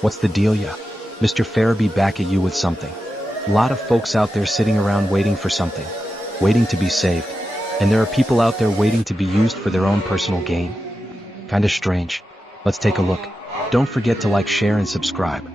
What's the deal, ya? Mr. Farabee back at you with something. A lot of folks out there sitting around waiting for something, waiting to be saved. And there are people out there waiting to be used for their own personal gain. Kinda strange. Let's take a look. Don't forget to like, share, and subscribe.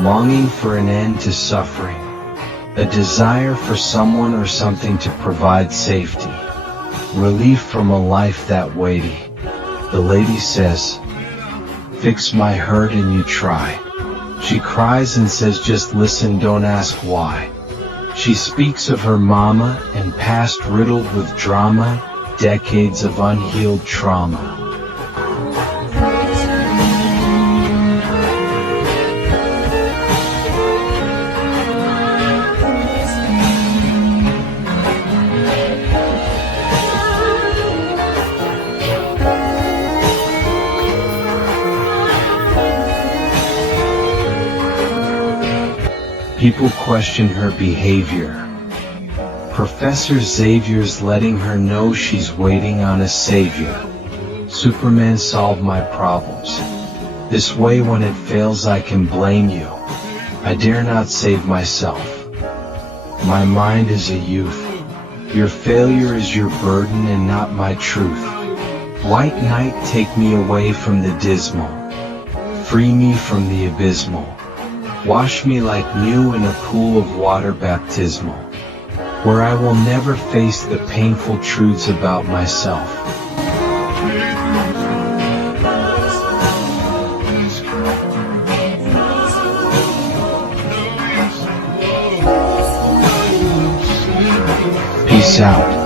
Longing for an end to suffering, a desire for someone or something to provide safety, relief from a life that weighty. The lady says, fix my hurt and you try. She cries and says, just listen, don't ask why. She speaks of her mama and past riddled with drama, decades of unhealed trauma. People question her behavior. Professor Xavier's letting her know she's waiting on a savior. Superman solved my problems. This way when it fails I can blame you. I dare not save myself. My mind is a youth. Your failure is your burden and not my truth. White night, take me away from the dismal. Free me from the abysmal. Wash me like new in a pool of water baptismal, where I will never face the painful truths about myself. Peace out.